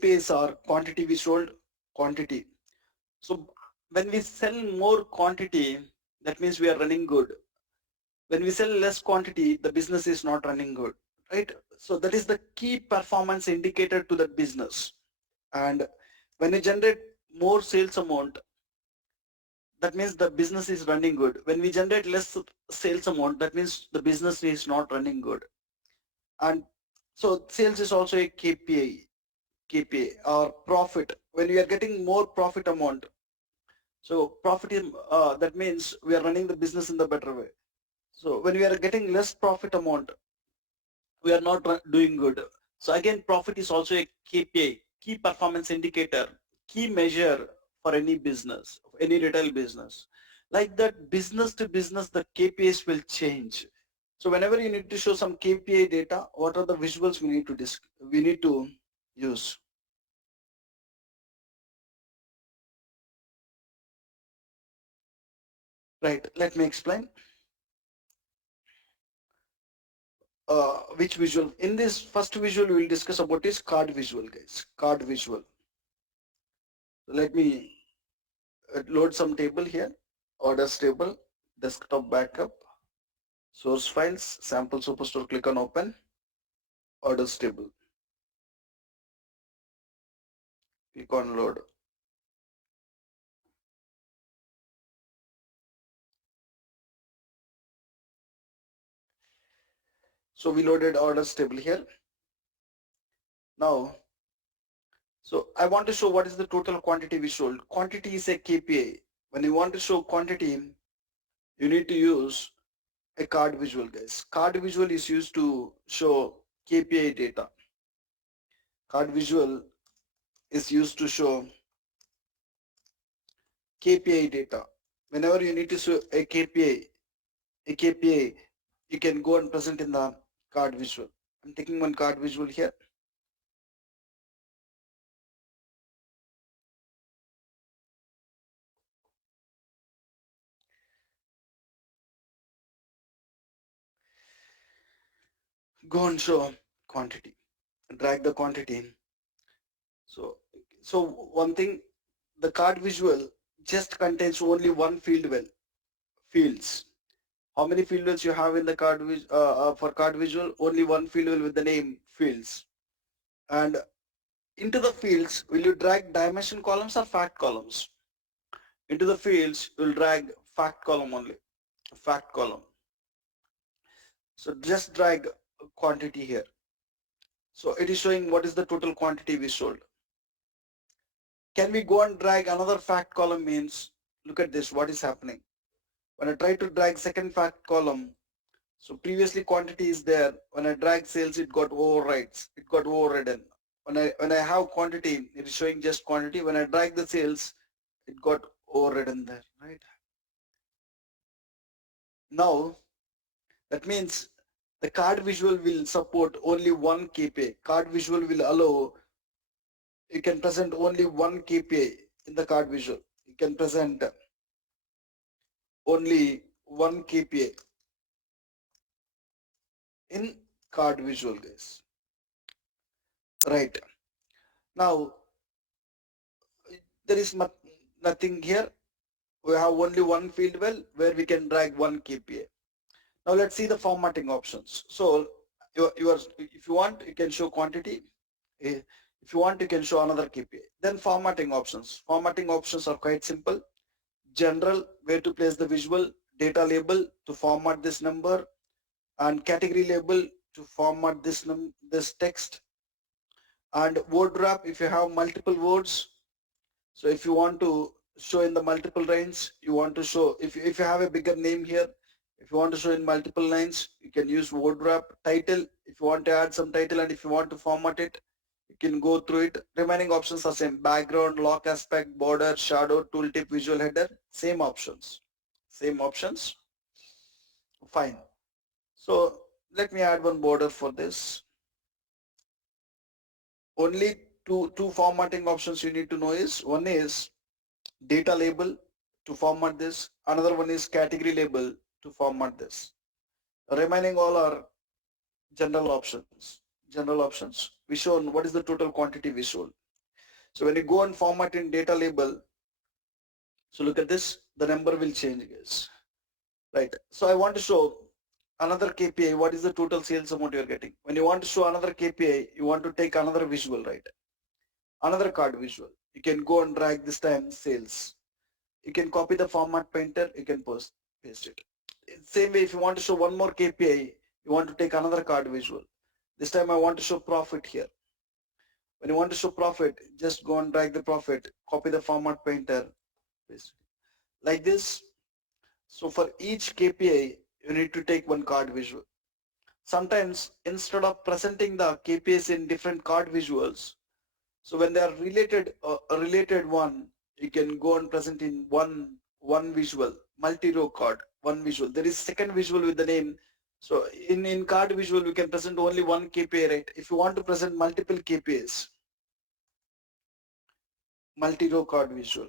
KPIs are quantity we sold, quantity. So when we sell more quantity, that means we are running good. When we sell less quantity, the business is not running good, right? So that is the key performance indicator to the business. And when you generate more sales amount, that means the business is running good. When we generate less sales amount, that means the business is not running good. And so sales is also a KPI or profit. When we are getting more profit amount, so profit is, that means we are running the business in the better way. So when we are getting less profit amount, we are not doing good. So again, profit is also a KPI, key performance indicator, key measure for any business, any retail business. Like that, business to business, the KPIs will change. So whenever you need to show some KPI data, what are the visuals we need to use? Right, let me explain. Which visual? In this first visual we will discuss about is card visual, guys. Card visual. So let me load some table here. Orders table, desktop backup, source files, sample superstore, click on open, orders table, click on load. So we loaded orders table here. Now, so I want to show what is the total quantity we sold. Quantity is a KPI. When you want to show quantity, you need to use a card visual, guys. Card visual is used to show KPI data. Card visual is used to show KPI data. Whenever you need to show a KPI, you can go and present in the card visual. I'm taking one card visual here. Go and show quantity. Drag the quantity in. So one thing, the card visual just contains only one fields. How many field wells you have in the for card visual? Only one field well with the name fields. And into the fields, will you drag dimension columns or fact columns? Into the fields, you'll drag fact column only. Fact column. So just drag quantity here. So it is showing what is the total quantity we sold. Can we go and drag another fact column? Means look at this, what is happening. When I try to drag second fact column, so previously quantity is there. When I drag sales, it got overrides. It got overridden. When I have quantity, it is showing just quantity. When I drag the sales, it got overridden there, right? Now that means the card visual will support only one KPI. Card visual will allow, you can present only one KPI in the card visual. You can present only one KPI in card visual, guys. Right. Now, there is nothing here. We have only one field well where we can drag one KPI. Now let's see the formatting options. So if you want, you can show quantity. If you want, you can show another KPI. Then formatting options. Formatting options are quite simple. General, where to place the visual, data label to format this number, and category label to format this text, and word wrap if you have multiple words. So if you want to show in the multiple lines, you want to show, if you have a bigger name here, if you want to show in multiple lines, you can use word wrap. Title, if you want to add some title and if you want to format it, you can go through it. Remaining options are same. Background, lock aspect, border, shadow, tooltip, visual header, same options. Same options. Fine. So let me add one border for this. Only two formatting options you need to know is, one is data label to format this, another one is category label to format this. Remaining all are general options. General options. We shown what is the total quantity we sold. So when you go and format in data label, so look at this, the number will change, guys. Right. So I want to show another KPI. What is the total sales amount you're getting? When you want to show another KPI, you want to take another visual, right? Another card visual. You can go and drag this time sales. You can copy the format painter, you can paste it. Same way, if you want to show one more KPI, you want to take another card visual. This time I want to show profit here. When you want to show profit, just go and drag the profit, copy the format painter, paste it. Like this. So for each KPI, you need to take one card visual. Sometimes instead of presenting the KPIs in different card visuals, so when they are related, a related one, you can go and present in one visual, multi-row card, one visual. There is second visual with the name. So in card visual, we can present only one KPI, right? If you want to present multiple KPIs, multi-row card visual,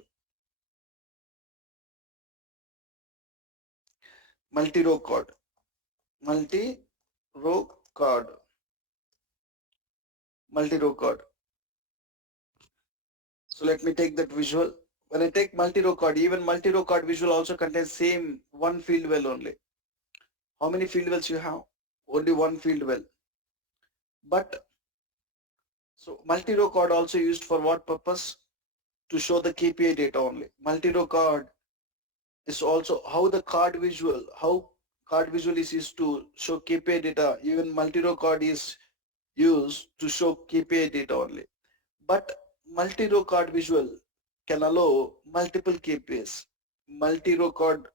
multi-row card, multi-row card, multi-row card. So let me take that visual. When I take multi-row card, even multi-row card visual also contains same one field well only. How many field wells you have? Only one field well. But so multi-row card also used for what purpose? To show the KPI data only. Multi-row card is also how card visual is used to show KPI data. Even multi-row card is used to show KPI data only. But multi-row card visual can allow multiple KPIs. Multi-row card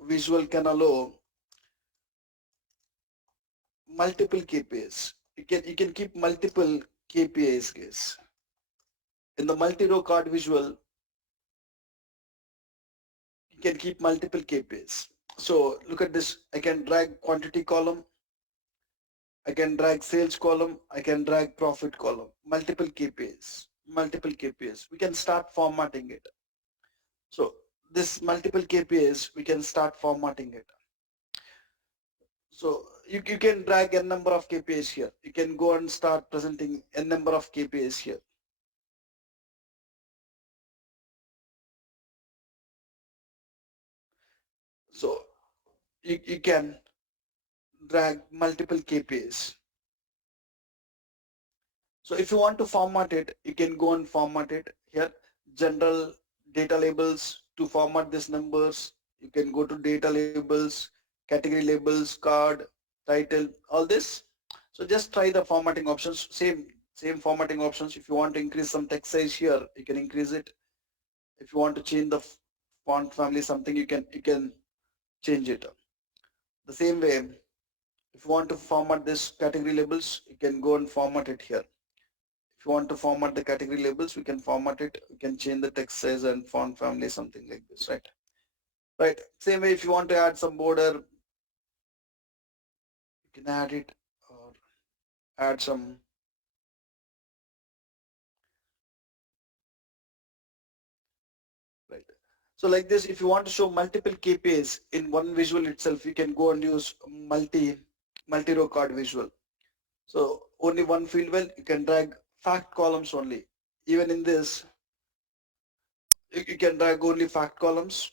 visual can allow multiple KPIs. You can keep multiple KPIs, guys. In the multi-row card visual, you can keep multiple KPIs. So look at this. I can drag quantity column. I can drag sales column. I can drag profit column. Multiple KPIs. Multiple KPIs. We can start formatting it. So this multiple KPIs, we can start formatting it. So you can drag n number of KPIs here. You can go and start presenting n number of KPIs here. So you can drag multiple KPIs. So if you want to format it, you can go and format it here. General data labels to format these numbers. You can go to data labels, category labels, card, title, all this. So just try the formatting options. Same formatting options. If you want to increase some text size here, you can increase it. If you want to change the font family something, you can change it. The same way, if you want to format this category labels, you can go and format it here. If you want to format the category labels, we can format it. We can change the text size and font family, something like this, right? Right. Same way, if you want to add some border, you can add it or add some. Right. So like this, if you want to show multiple KPIs in one visual itself, you can go and use multi-row card visual. So only one field well, you can drag fact columns only. Even in this, you can drag only fact columns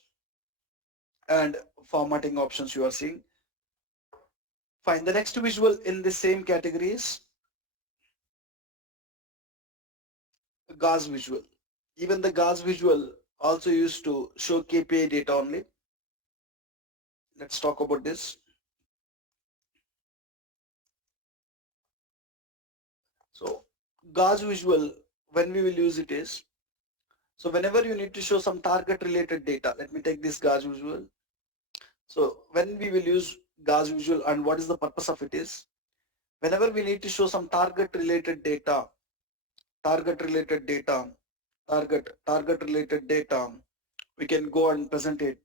and formatting options you are seeing. Fine. The next visual in the same category is gas visual. Even the gas visual also used to show KPI data only. Let's talk about this. So gas visual, when we will use it is, so whenever you need to show some target related data, let me take this gas visual. So when we will use gas visual and what is the purpose of it is, whenever we need to show some target related data, target related data, target related data, we can go and present it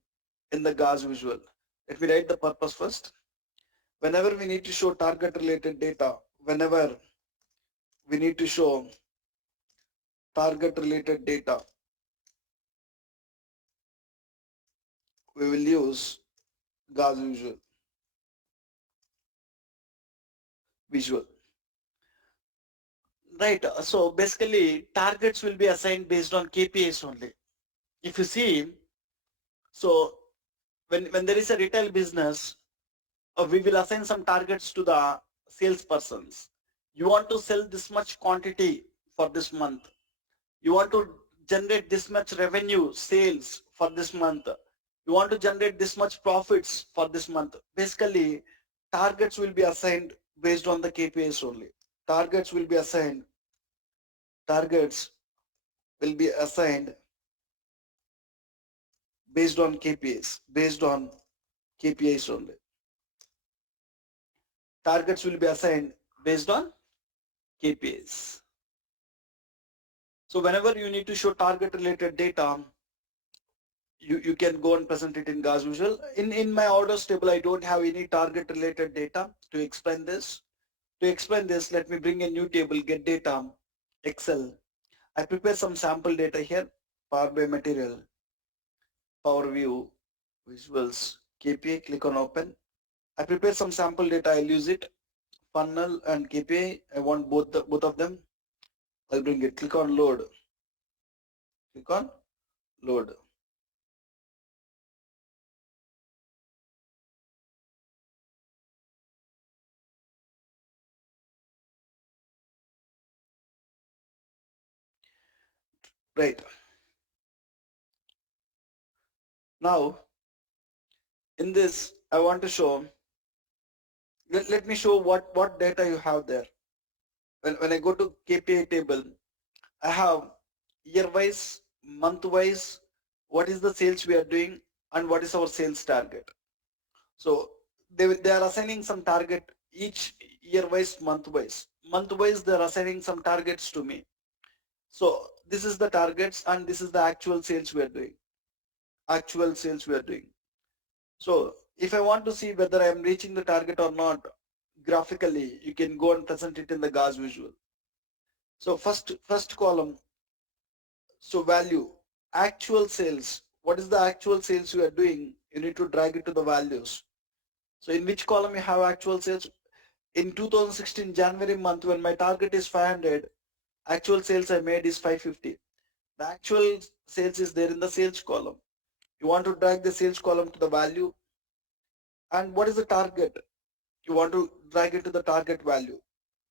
in the gas visual. Let me write the purpose first. Whenever we need to show target related data, whenever we need to show target related data, we will use gas visual. Right. So basically, targets will be assigned based on KPIs only. If you see, so when there is a retail business, we will assign some targets to the salespersons. You want to sell this much quantity for this month. You want to generate this much revenue, sales for this month. You want to generate this much profits for this month. Basically, targets will be assigned based on the KPIs only. Targets will be assigned. Targets will be assigned based on KPIs. Based on KPIs only. Targets will be assigned based on KPIs. So whenever you need to show target related data, you can go and present it in Gas Visual. In my orders table, I don't have any target related data to explain this. To explain this, let me bring a new table, get data, Excel. I prepare some sample data here, Power BI material, Power View, Visuals, KPI, click on open. I prepare some sample data, I'll use it, funnel and KPI. I want both of them. I'll bring it, click on load, click on load. Right. Now, in this, I want to show, let me show what data you have there. When I go to KPI table, I have year-wise, month-wise, what is the sales we are doing and what is our sales target. So they are assigning some target each year-wise, month-wise. Month-wise, they are assigning some targets to me. So this is the targets and this is the actual sales we are doing. Actual sales we are doing. So if I want to see whether I am reaching the target or not, graphically, you can go and present it in the Gas Visual. So first column, so value, actual sales. What is the actual sales you are doing? You need to drag it to the values. So in which column you have actual sales? In 2016 January month, when my target is 500, actual sales I made is 550. The actual sales is there in the sales column. You want to drag the sales column to the value. And what is the target? You want to drag it to the target value.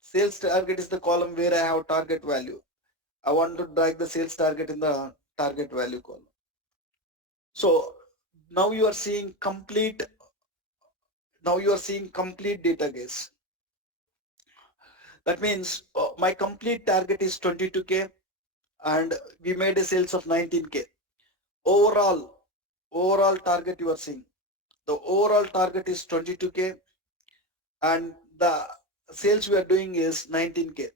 Sales target is the column where I have target value. I want to drag the sales target in the target value column. So now you are seeing complete, data guys. That means my complete target is 22K and we made a sales of 19K. Overall target you are seeing. The overall target is 22K and the sales we are doing is 19K.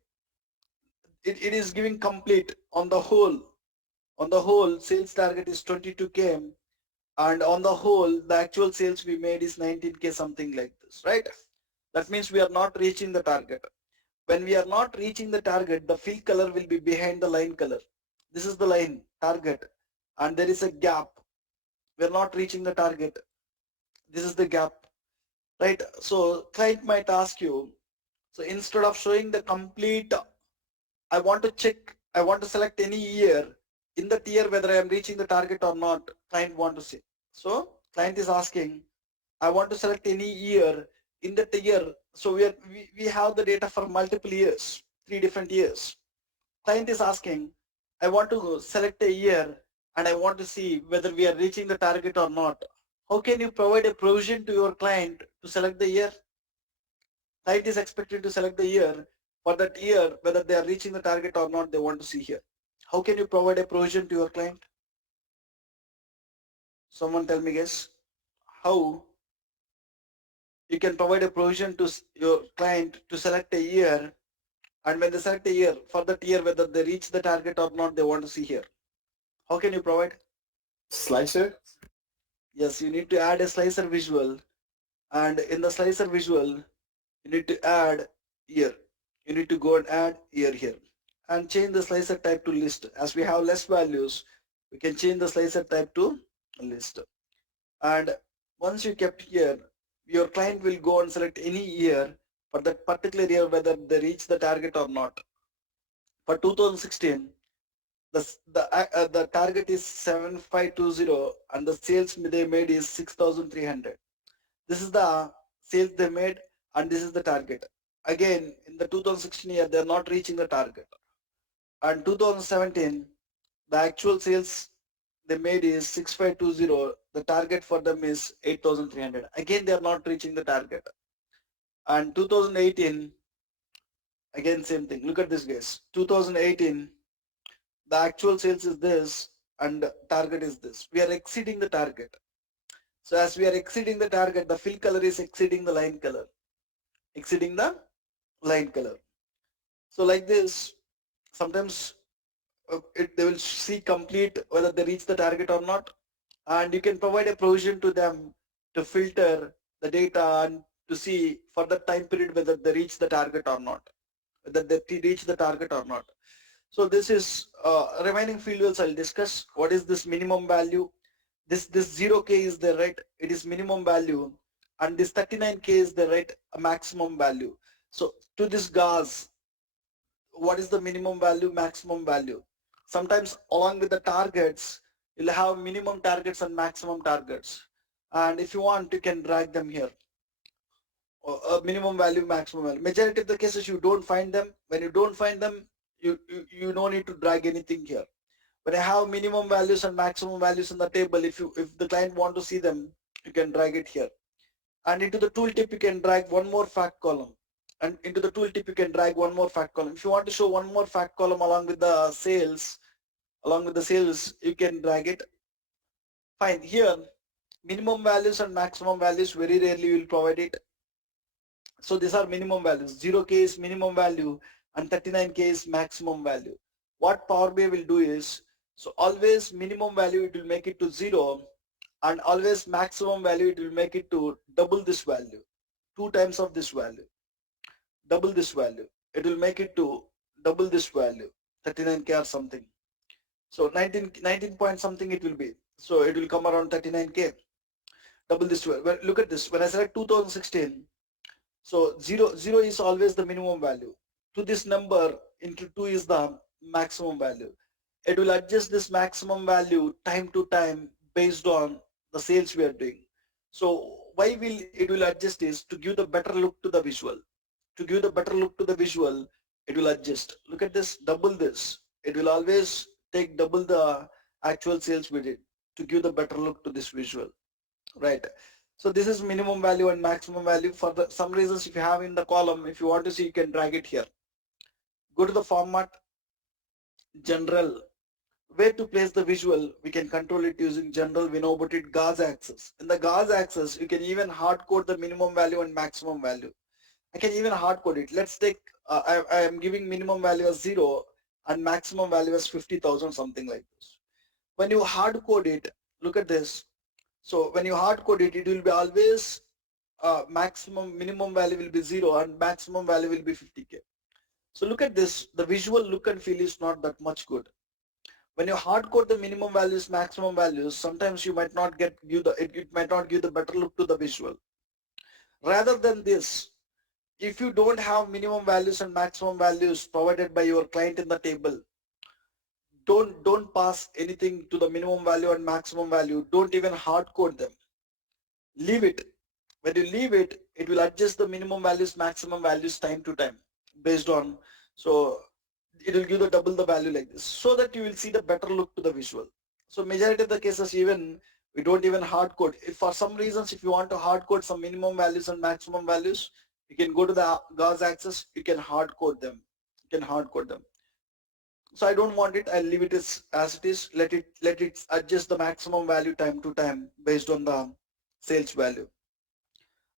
It is giving complete on the whole. On the whole, sales target is 22K and on the whole, the actual sales we made is 19K, something like this, right? That means we are not reaching the target. When we are not reaching the target, the fill color will be behind the line color. This is the line, target, and there is a gap. We are not reaching the target. This is the gap, right? So client might ask you, so instead of showing the complete, I want to select any year in that year whether I am reaching the target or not, client want to say. So client is asking, I want to select any year in that year. So we have the data for multiple years, 3 different years. Client is asking, I want to select a year and I want to see whether we are reaching the target or not. How can you provide a provision to your client to select the year? Client is expected to select the year for that year, whether they are reaching the target or not, they want to see here. How can you provide a provision to your client? Someone tell me guys, how you can provide a provision to your client to select a year, and when they select a year, for that year whether they reach the target or not, they want to see here. How can you provide? Slicer? Yes, you need to add a slicer visual, and in the slicer visual you need to add year. You need to go and add year here and change the slicer type to list. As we have less values, we can change the slicer type to list. And once you kept here, your client will go and select any year for that particular year whether they reach the target or not. For 2016, the target is 7520 and the sales they made is 6300. This is the sales they made and this is the target. Again, in the 2016 year, they are not reaching the target. And 2017, the actual sales they made is 6520. The target for them is 8300. Again, they are not reaching the target. And 2018, again same thing. Look at this, guys. 2018, the actual sales is this and target is this. We are exceeding the target. So as we are exceeding the target, the fill color is exceeding the line color. Exceeding the line color. So like this, sometimes they will see complete whether they reach the target or not, and you can provide a provision to them to filter the data and to see for the time period whether they reach the target or not, whether they reach the target or not. So this is remaining field values I'll discuss. What is this minimum value? This 0k is the right, it is minimum value, and this 39k is the right maximum value. So to this gas, what is the minimum value, maximum value? Sometimes along with the targets, you'll have minimum targets and maximum targets. And if you want, you can drag them here. Minimum value, maximum value. Majority of the cases you don't find them. When you don't find them, you don't need to drag anything here. When I have minimum values and maximum values in the table, if the client want to see them, you can drag it here. And into the tooltip, you can drag one more fact column. And into the tooltip, you can drag one more fact column. If you want to show one more fact column along with the sales, you can drag it. Fine. Here, minimum values and maximum values, very rarely you will provide it. So these are minimum values. 0k is minimum value and 39k is maximum value. What Power BI will do is, so always minimum value it will make it to 0, and always maximum value it will make it to double this value, 2 times of this value, double this value. It will make it to double this value, 39k or something. So 19 point something it will be. So it will come around 39k, double this value. Well, look at this. When I select 2016, so 0 is always the minimum value. To this number into 2 is the maximum value. It will adjust this maximum value time to time based on the sales we are doing. So why will it will adjust is to give the better look to the visual. To give the better look to the visual, it will adjust. Look at this, double this. It will always take double the actual sales we did to give the better look to this visual, right? So this is minimum value and maximum value. For some reasons, if you have in the column, if you want to see, you can drag it here. Go to the format, general. Where to place the visual, we can control it using general. We know about it, Gauss axis. In the Gauss axis, you can even hard code the minimum value and maximum value. I can even hard code it. Let's take, I am giving minimum value as 0 and maximum value as 50,000, something like this. When you hard code it, look at this. So when you hard code it, it will be always minimum value will be 0 and maximum value will be 50k. So look at this, the visual look and feel is not that much good. When you hard code the minimum values, maximum values, sometimes you might not it might not give the better look to the visual. Rather than this, if you don't have minimum values and maximum values provided by your client in the table, don't pass anything to the minimum value and maximum value. Don't even hard code them. Leave it. When you leave it, it will adjust the minimum values, maximum values time to time based on, so it will give the double the value like this so that you will see the better look to the visual. So majority of the cases, even we don't even hard code. If for some reasons, if you want to hard code some minimum values and maximum values, you can go to the Gauss axis, you can hard code them. You can hard code them. So I don't want it, I'll leave it as it is. Let it adjust the maximum value time to time based on the sales value.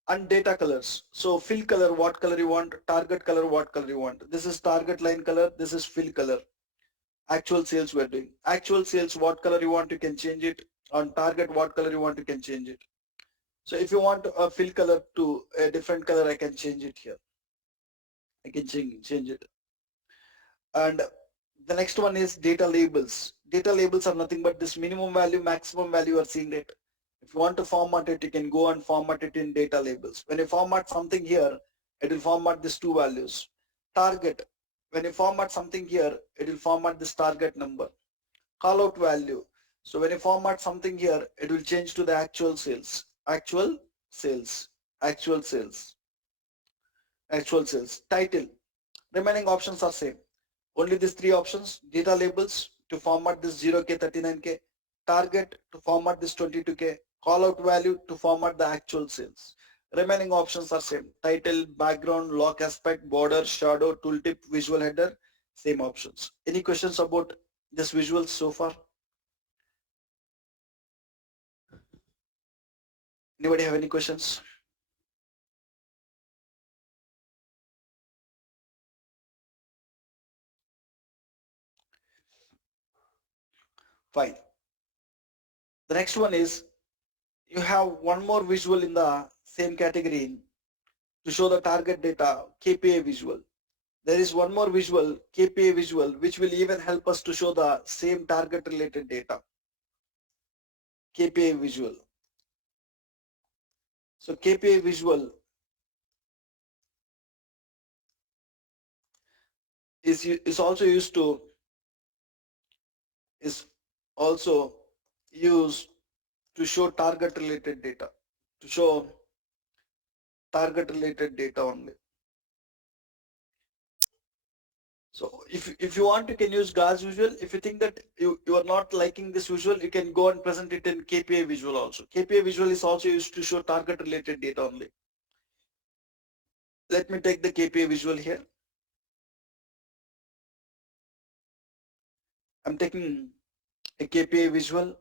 And data colors. So fill color, what color you want, target color, what color you want. This is target line color, this is fill color. Actual sales we're doing. Actual sales, what color you want, you can change it. On target, what color you want, you can change it. So if you want a fill color to a different color, I can change it here. I can change it. And the next one is data labels. Data labels are nothing but this minimum value, maximum value, you are seeing it. If you want to format it, you can go and format it in data labels. When you format something here, it will format these two values. Target. when you format something here, it will format this target number. Call out value. So when you format something here, it will change to the actual sales, sales, actual sales, actual sales. Title. Remaining options are same. Only these three options. Data labels to format this 0K, 39K. Target to format this 22K. Call out value to format the actual sales. Remaining options are same. Title, background, lock aspect, border, shadow, tooltip, visual header. Same options. Any questions about this visual so far? Anybody have any questions? Fine. The next one is you have one more visual in the same category to show the target data, KPI visual. There is one more visual, KPI visual, which will even help us to show the same target related data. KPI visual. So KPI visual is also used to is also used to show target related data, to show target related data only. So if you want, you can use GAS visual. If you think that you are not liking this visual, you can go and present it in KPI visual also. KPI visual is also used to show target related data only. Let me take the KPI visual here. I'm taking a KPI visual,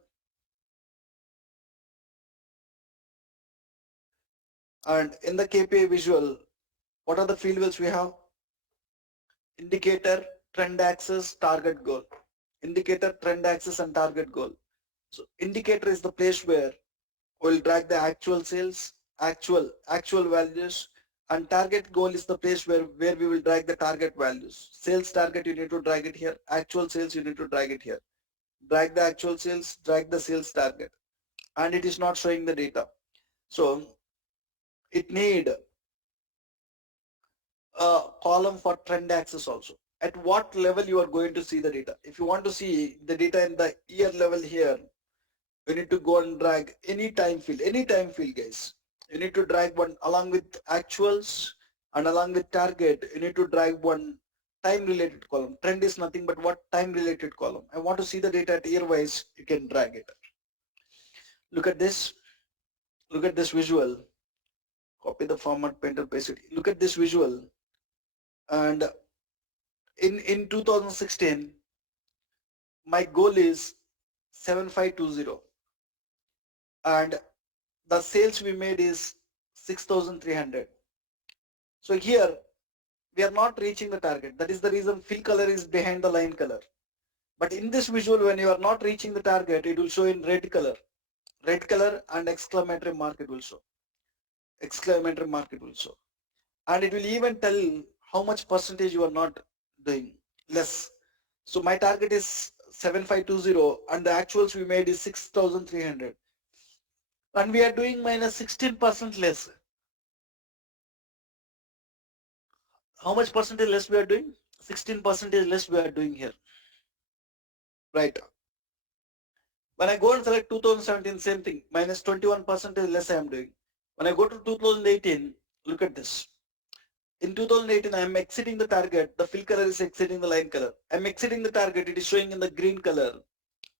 and in the KPI visual, what are the fields we have? Indicator, trend axis, target goal. Indicator, trend axis, and target goal. So indicator is the place where we'll drag the actual sales, actual values, and target goal is the place where we will drag the target values. Sales target, you need to drag it here. Actual sales, you need to drag it here. Drag the actual sales, drag the sales target, and it is not showing the data. So it need a column for trend axis also. At what level you are going to see the data? If you want to see the data in the year level here, you need to go and drag any time field guys. You need to drag one along with actuals and along with target, you need to drag one time related column. Trend is nothing but what time related column. I want to see the data at year wise, you can drag it. Look at this, look at this visual, copy the format, painter, paste it. Look at this visual, and in 2016, my goal is 7520 and the sales we made is 6,300. So here we are not reaching the target. That is the reason fill color is behind the line color. But in this visual, when you are not reaching the target, it will show in red color and exclamatory mark it will show. Exclamatory mark it will show. And it will even tell how much percentage you are not doing, less. So my target is 7520 and the actuals we made is 6,300. And we are doing minus 16% less. How much percentage less we are doing? 16% less we are doing here. Right. When I go and select 2017, same thing, minus 21% less I am doing. When I go to 2018, look at this. In 2018, I am exceeding the target. The fill color is exceeding the line color. I am exceeding the target. It is showing in the green color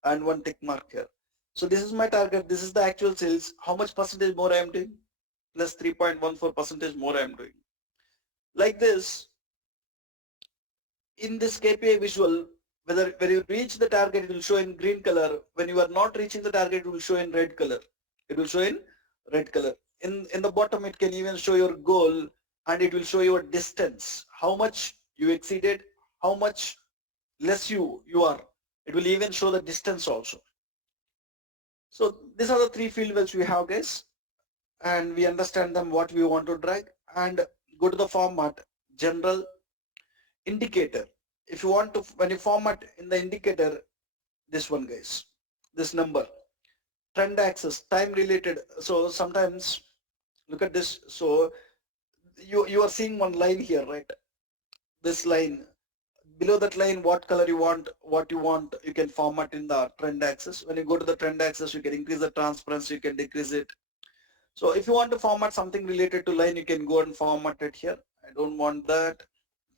and one tick mark here. So this is my target. This is the actual sales. How much percentage more I am doing? Plus 3.14% more I am doing. Like this, in this KPI visual, whether when you reach the target, it will show in green color. When you are not reaching the target, it will show in red color. It will show in red color. In the bottom, it can even show your goal and it will show your distance. How much you exceeded, how much less you are. It will even show the distance also. So these are the three field wells we have, guys, and we understand them what we want to drag and go to the format, general, indicator. If you want to, when you format in the indicator, this one guys, this number, trend axis, time related. So sometimes look at this. So you are seeing one line here, right? This line, below that line, what color you want, you can format in the trend axis. When you go to the trend axis, you can increase the transparency, you can decrease it. So if you want to format something related to line, you can go and format it here. I don't want that.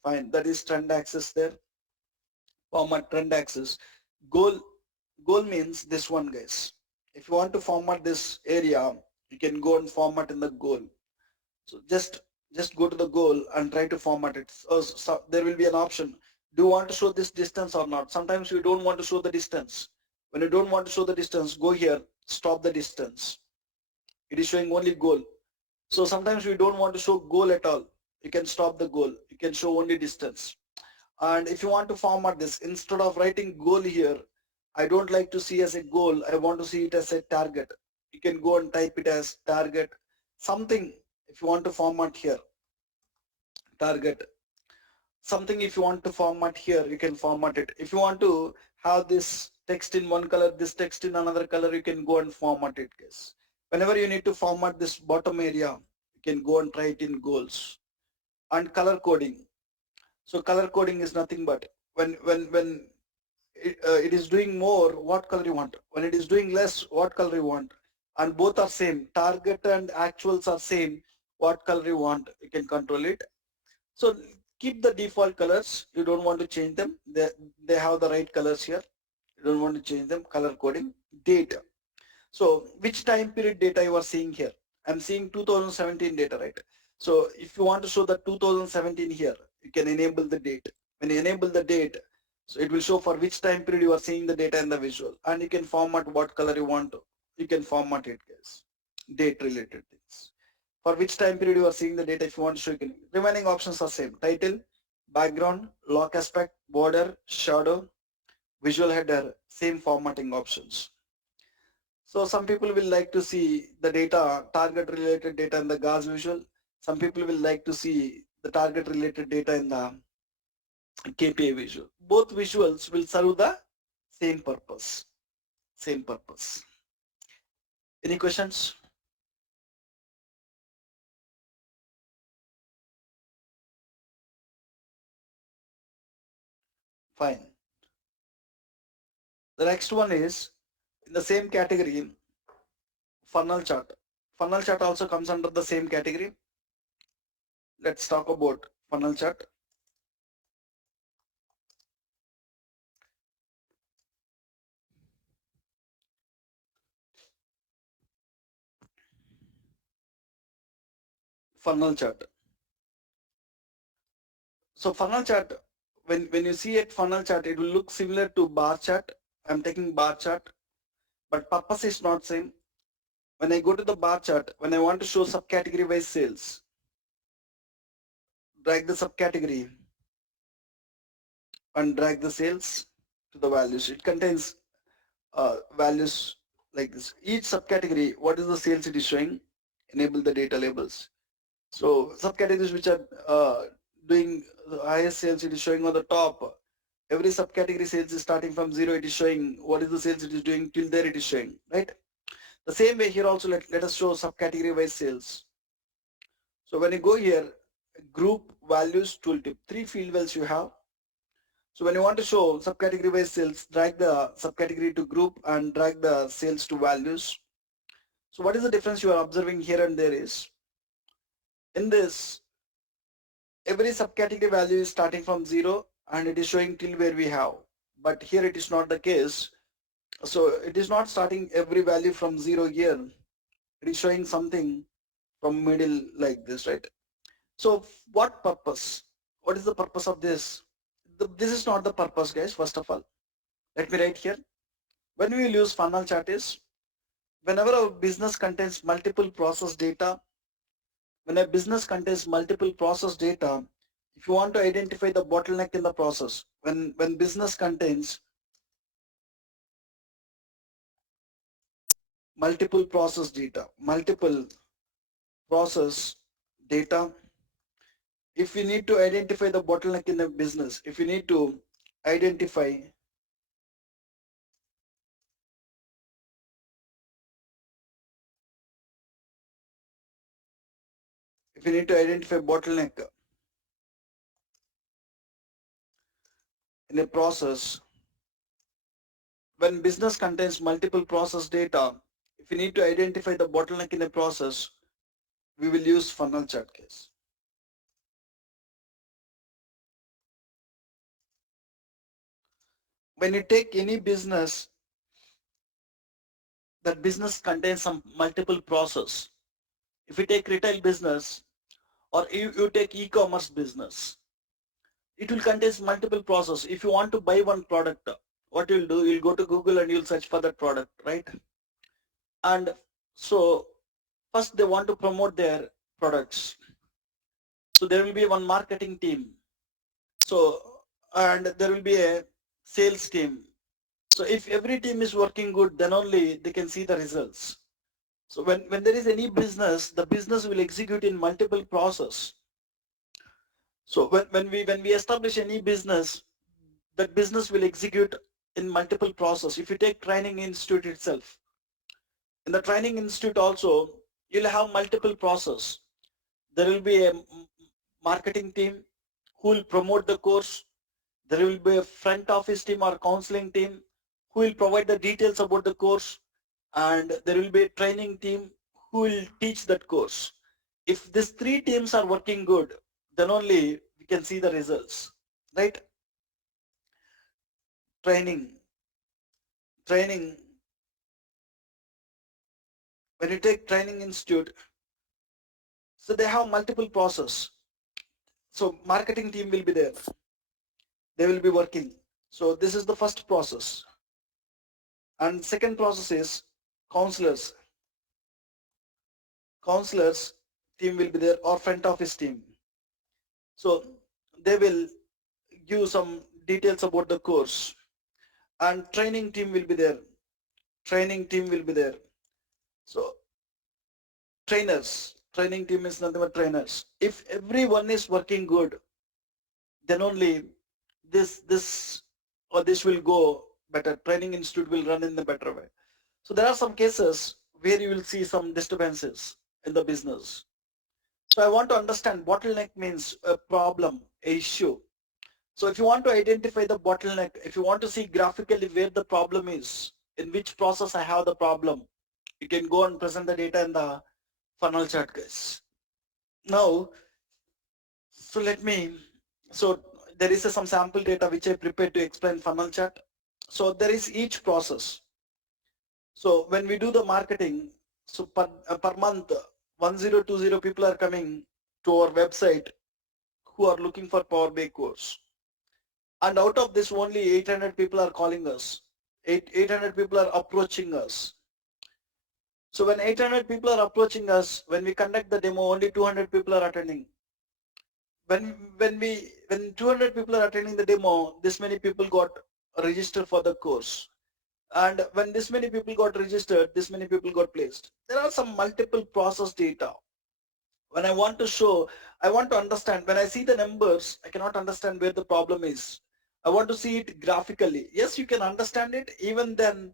Fine, that is trend axis there. Format trend axis. Goal, goal means this one, guys. If you want to format this area, you can go and format in the goal. So just go to the goal and try to format it. So there will be an option. Do you want to show this distance or not? Sometimes you don't want to show the distance. When you don't want to show the distance, go here, stop the distance. It is showing only goal. So sometimes we don't want to show goal at all. You can stop the goal. You can show only distance. And if you want to format this, instead of writing goal here, I don't like to see as a goal. I want to see it as a target. You can go and type it as target. Something if you want to format here, target. Something if you want to format here, you can format it. If you want to have this text in one color, this text in another color, you can go and format it, guys. Whenever you need to format this bottom area, you can go and try it in goals. And color coding. So color coding is nothing but when it is doing more, what color you want. When it is doing less, what color you want. And both are same. Target and actuals are same. What color you want, you can control it. So keep the default colors. You don't want to change them. They have the right colors here. You don't want to change them. Color coding. Data. So which time period data you are seeing here? I'm seeing 2017 data, right? So if you want to show the 2017 here, you can enable the date. When you enable the date, so it will show for which time period you are seeing the data in the visual, and you can format what color you want to. You can format it, guys. Date related things. For which time period you are seeing the data, if you want to show, you can. Remaining options are same. Title, background, lock aspect, border, shadow, visual header, same formatting options. So some people will like to see the data, target related data in the GAS visual. Some people will like to see the target related data in the KPI visual. Both visuals will serve the same purpose. Same purpose. Any questions? Fine. The next one is in the same category, funnel chart. Funnel chart also comes under the same category. Let's talk about funnel chart. Funnel chart. So funnel chart, when you see it funnel chart, it will look similar to bar chart. I'm taking bar chart, but purpose is not same. When I go to the bar chart, when I want to show subcategory wise sales, drag the subcategory and drag the sales to the values. It contains values like this. Each subcategory, what is the sales it is showing? Enable the data labels. So subcategories which are doing the highest sales, it is showing on the top. Every subcategory sales is starting from zero. It is showing what is the sales it is doing till there it is showing, right? The same way here also let us show subcategory wise sales. So when you go here, group values tooltip, 3 field wells you have. So when you want to show subcategory wise sales, drag the subcategory to group and drag the sales to values. So what is the difference you are observing here and there is, in this, every subcategory value is starting from zero and it is showing till where we have. But here it is not the case. So it is not starting every value from zero here. It is showing something from middle like this, right? So what purpose? What is the purpose of this? This is not the purpose, guys. First of all, let me write here. When we will use funnel chart is whenever our business contains multiple process data, when a business contains multiple process data, if you want to identify the bottleneck in the process, when business contains multiple process data, if you need to identify the bottleneck in the business, if you need to identify bottleneck, in a process, when business contains multiple process data, if we need to identify the bottleneck in a process, we will use funnel chart case. When you take any business, that business contains some multiple process. If you take retail business or you take e-commerce business, it will contain multiple process. If you want to buy one product, what you'll do, you'll go to Google and you'll search for that product, right? And so first they want to promote their products. So there will be one marketing team. So, and there will be a sales team. So if every team is working good, then only they can see the results. So when there is any business, the business will execute in multiple process. So when we establish any business, that business will execute in multiple process. If you take training institute itself, in the training institute also, you'll have multiple process. There will be a marketing team who will promote the course. There will be a front office team or counseling team who will provide the details about the course, and there will be a training team who will teach that course. If these three teams are working good, then only we can see the results, right? Training, when you take training institute, so they have multiple process. So marketing team will be there. They will be working. So this is the first process. And second process is counselors. Counselors team will be there, or front office team. So they will give some details about the course. And training team will be there. Training team will be there. So training team is nothing but trainers. If everyone is working good, then only this will go better. Training institute will run in the better way. So there are some cases where you will see some disturbances in the business. So I want to understand bottleneck means a problem, a issue. So if you want to identify the bottleneck, if you want to see graphically where the problem is, in which process I have the problem, you can go and present the data in the funnel chart, guys. Now, so so there is some sample data which I prepared to explain funnel chart. So there is each process. So when we do the marketing, so per month, 1020 people are coming to our website who are looking for Power BI course. And out of this, only 800 people are calling us. 800 people are approaching us. So when 800 people are approaching us, when we conduct the demo, only 200 people are attending. When 200 people are attending the demo, this many people got registered for the course. And when this many people got registered, this many people got placed. There are some multiple process data. When I want to show, I want to understand, when I see the numbers, I cannot understand where the problem is. I want to see it graphically. Yes, you can understand it. Even then,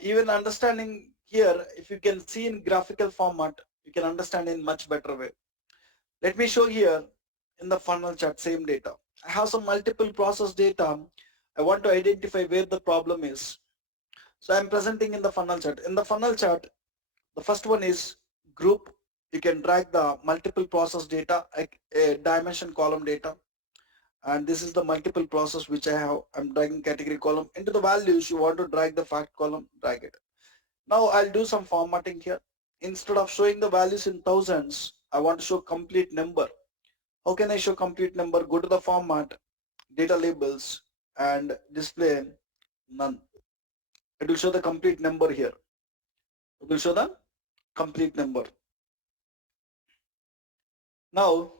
even understanding here, if you can see in graphical format, you can understand in much better way. Let me show here in the funnel chart, same data. I have some multiple process data. I want to identify where the problem is. So I'm presenting in the funnel chart. In the funnel chart, the first one is group. You can drag the multiple process data, a dimension column data. And this is the multiple process which I have. I'm dragging category column. Into the values, you want to drag the fact column, drag it. Now I'll do some formatting here. Instead of showing the values in thousands, I want to show complete number. How can I show complete number? Go to the format, data labels, and display none. It will show the complete number here. It will show the complete number. Now,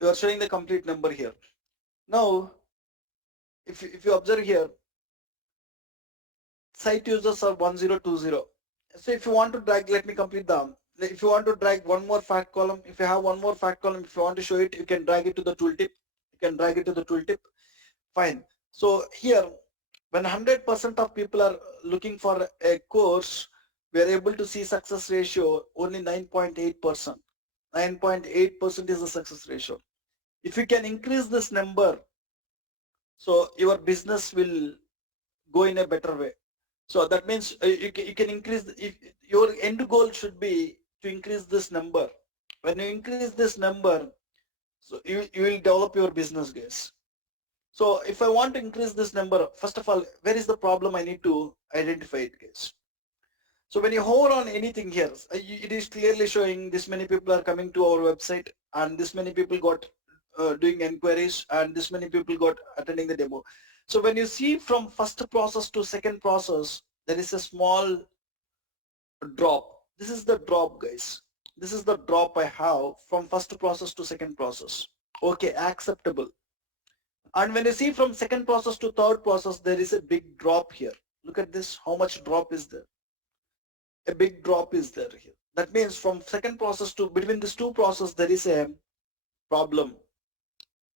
you are showing the complete number here. Now, if you observe here, site users are 1020. So if you want to drag, let me complete the, if you want to drag one more fact column, if you have one more fact column, if you want to show it, you can drag it to the tooltip. You can drag it to the tooltip. Fine. So here, when 100% of people are looking for a course, we are able to see success ratio only 9.8%. 9.8% is the success ratio. If you can increase this number, so your business will go in a better way. So that means you can increase, if your end goal should be to increase this number. When you increase this number, so you will develop your business, guys. So if I want to increase this number, first of all, where is the problem? I need to identify it, guys. So when you hover on anything here, it is clearly showing this many people are coming to our website and this many people got doing enquiries and this many people got attending the demo. So when you see from first process to second process, there is a small drop. This is the drop, guys. This is the drop I have from first process to second process. Okay, acceptable. And when you see from second process to third process, there is a big drop here. Look at this, how much drop is there? A big drop is there here. That means from second process to between these two processes, there is a problem.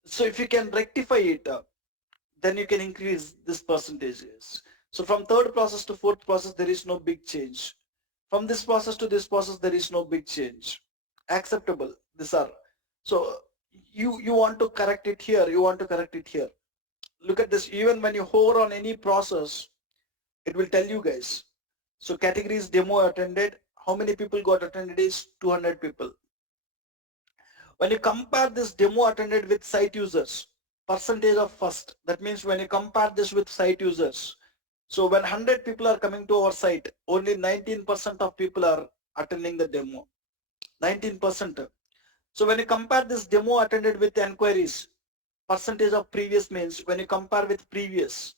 So if you can rectify it, then you can increase this percentages. So from third process to fourth process, there is no big change. From this process to this process, there is no big change. Acceptable. These are. So you want to correct it here. You want to correct it here. Look at this. Even when you hover on any process, it will tell you, guys. So categories demo attended. How many people got attended is 200 people. When you compare this demo attended with site users, percentage of first, that means when you compare this with site users, so when 100 people are coming to our site, only 19% of people are attending the demo. 19%. So when you compare this demo attended with enquiries, percentage of previous means when you compare with previous,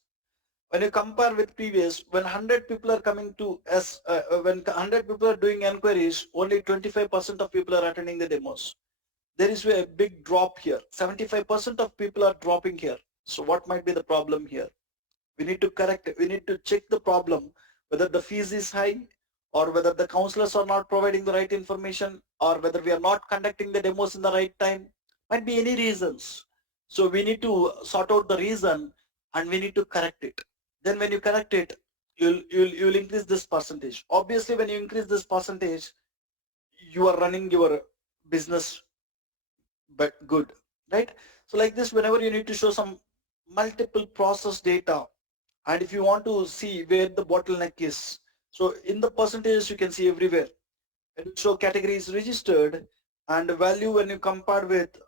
when 100 people are coming to us, when 100 people are doing enquiries, only 25% of people are attending the demos. There is a big drop here. 75% of people are dropping here. So what might be the problem here? We need to correct it. We need to check the problem, whether the fees is high or whether the counselors are not providing the right information or whether we are not conducting the demos in the right time. Might be any reasons. So we need to sort out the reason and we need to correct it. Then when you correct it, you'll increase this percentage. Obviously, when you increase this percentage, you are running your business but good, right? So like this, whenever you need to show some multiple process data, and if you want to see where the bottleneck is, so in the percentages you can see everywhere. It will show categories registered and value when you compare with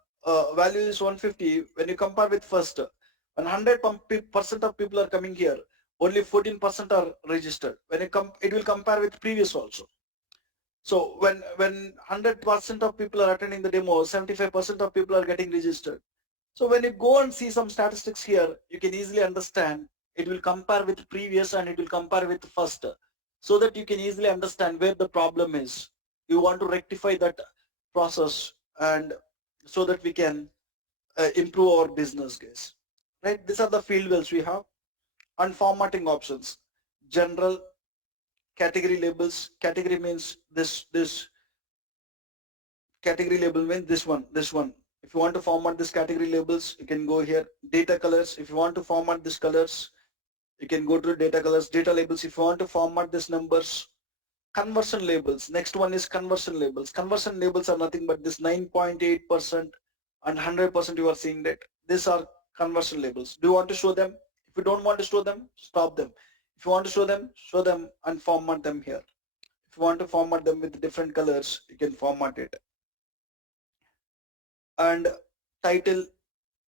value is 150. When you compare with first, 100% of people are coming here, only 14% are registered. When it will compare with previous also. So when 100% of people are attending the demo, 75% of people are getting registered. So when you go and see some statistics here, you can easily understand. It will compare with previous and it will compare with first, so that you can easily understand where the problem is. You want to rectify that process and so that we can improve our business, guys. Right? These are the field wells we have. And formatting options. General, category labels. Category means this category label means this one. If you want to format this category labels, you can go here. Data colors, if you want to format these colors, you can go to data colors. Data labels, if you want to format these numbers. Conversion labels, next one is conversion labels. Conversion labels are nothing but this 9.8% and 100% you are seeing that. These are conversion labels. Do you want to show them? If you don't want to show them, stop them. If you want to show them and format them here. If you want to format them with different colors, you can format it. And title,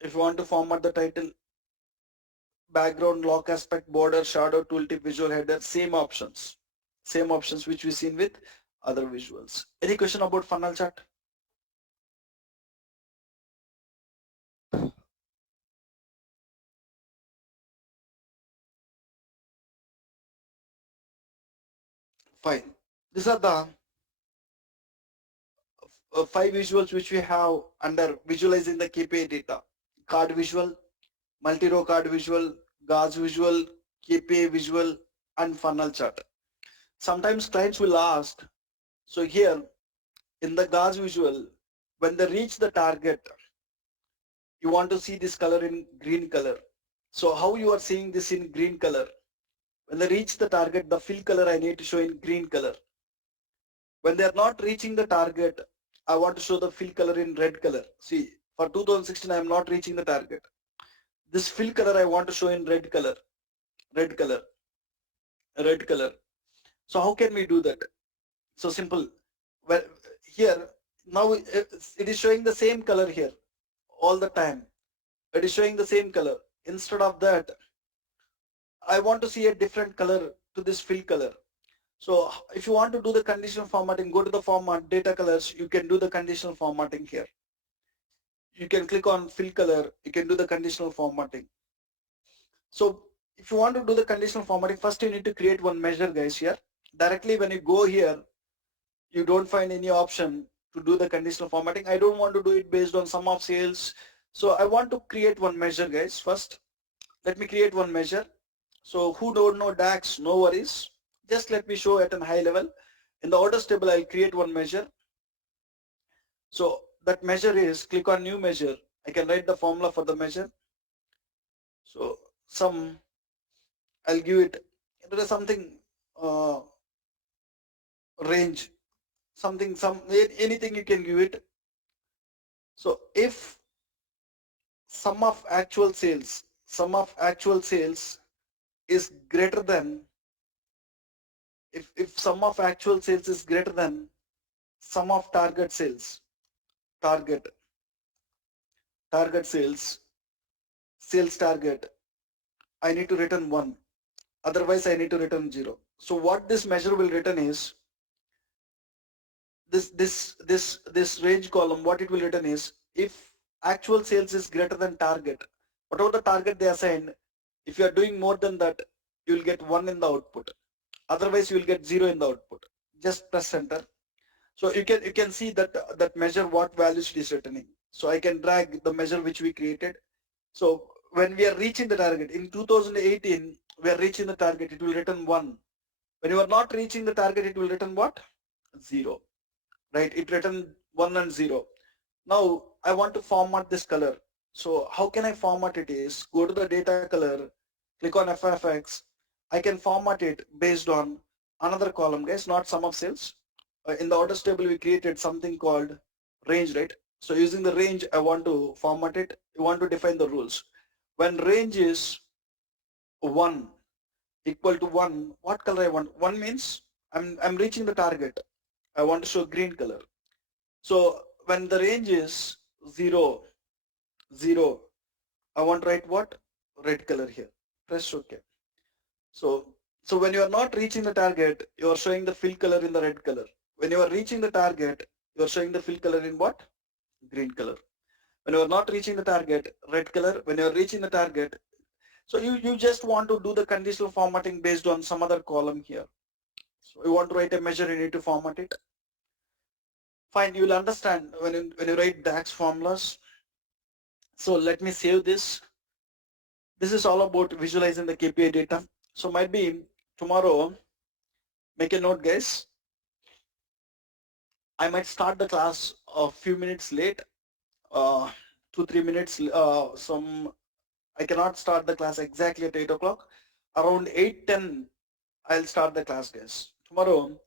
if you want to format the title, background, lock aspect, border, shadow, tooltip, visual header, same options which we seen with other visuals. Any question about funnel chart? Fine. These are the 5 visuals which we have under visualizing the KPI data. Card visual, multi-row card visual, gauge visual, KPI visual, and funnel chart. Sometimes clients will ask, so here in the gauge visual, when they reach the target, you want to see this color in green color. So how you are seeing this in green color? When they reach the target, the fill color I need to show in green color. When they are not reaching the target, I want to show the fill color in red color. See, for 2016, I am not reaching the target. This fill color I want to show in red color, red color, red color. So how can we do that? So simple. Well, here, now it is showing the same color here all the time. It is showing the same color. Instead of that, I want to see a different color to this fill color. So if you want to do the conditional formatting, go to the format data colors. You can do the conditional formatting here. You can click on fill color. You can do the conditional formatting. So if you want to do the conditional formatting, first you need to create one measure, guys, here. Directly when you go here, you don't find any option to do the conditional formatting. I don't want to do it based on sum of sales. So I want to create one measure, guys. First, let me create one measure. So who don't know DAX, no worries. Just let me show at a high level. In the orders table, I'll create one measure. So that measure is, click on new measure. I can write the formula for the measure. So some, I'll give it, there is something uh, range, anything you can give it. So if sum of actual sales is greater than, if sum of actual sales is greater than sum of target sales, target, target sales target, I need to return 1. Otherwise, I need to return 0. So what this measure will return is, this range column, what it will return is, if actual sales is greater than target, whatever the target they assigned, if you are doing more than that, you will get 1 in the output. Otherwise, you will get 0 in the output. Just press enter. So you can see that measure what values it is returning. So I can drag the measure which we created. So when we are reaching the target in 2018, we are reaching the target, it will return 1. When you are not reaching the target, it will return what? 0. Right? It return 1 and 0. Now I want to format this color. So how can I format it is, go to the data color, click on FFX. I can format it based on another column, guys, not sum of sales. In the orders table, we created something called range, right? So using the range, I want to format it. You want to define the rules. When range is 1, equal to 1, what color I want? 1 means I'm reaching the target. I want to show green color. So when the range is 0, 0, I want to write what? Red color here. Press OK. So, so when you are not reaching the target, you are showing the fill color in the red color. When you are reaching the target, you are showing the fill color in what? Green color. When you are not reaching the target, red color. When you are reaching the target, so you just want to do the conditional formatting based on some other column here. So you want to write a measure, you need to format it. Fine, you will understand when you write DAX formulas. So let me save this. This is all about visualizing the KPI data. So might be tomorrow, make a note, guys. I might start the class a few minutes late, 2-3 minutes. I cannot start the class exactly at 8 o'clock. Around 8:10, I'll start the class, guys. Tomorrow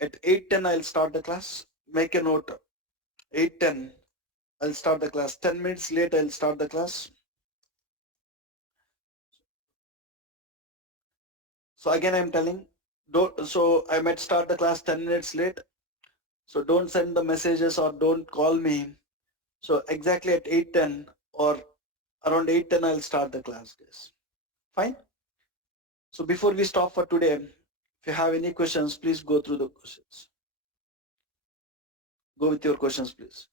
at 8:10, I'll start the class. Make a note. 8:10, I'll start the class. 10 minutes late, I'll start the class. So again, I'm telling, so I might start the class 10 minutes late. So don't send the messages or don't call me. So exactly at 8:10 or around 8:10, I'll start the class, guys. Fine. So before we stop for today, if you have any questions, please go through the questions. Go with your questions, please.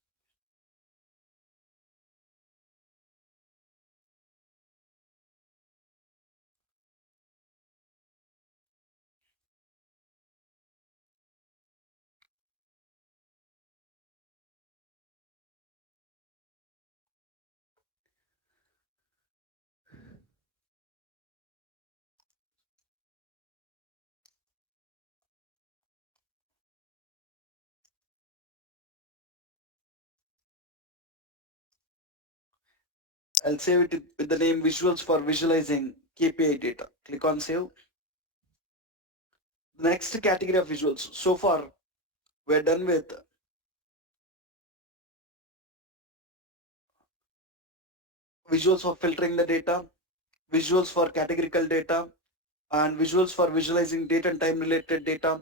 I'll save it with the name visuals for visualizing KPI data. Click on save. Next category of visuals. So far, we're done with visuals for filtering the data, visuals for categorical data, and visuals for visualizing date and time related data,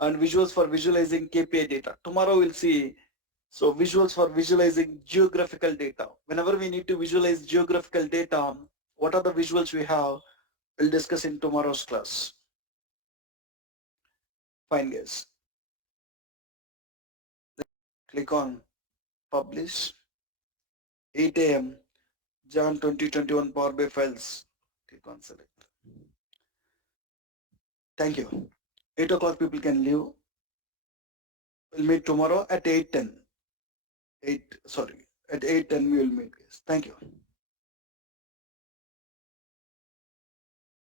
and visuals for visualizing KPI data. Tomorrow we'll see visuals for visualizing geographical data. Whenever we need to visualize geographical data, what are the visuals we have? We'll discuss in tomorrow's class. Fine guys. Click on publish. 8 a.m. Jan 2021 Power BI files. Click on select. Thank you. 8 o'clock people can leave. We'll meet tomorrow at 8:10. 8, sorry, at 8:10 we will meet guys. Thank you.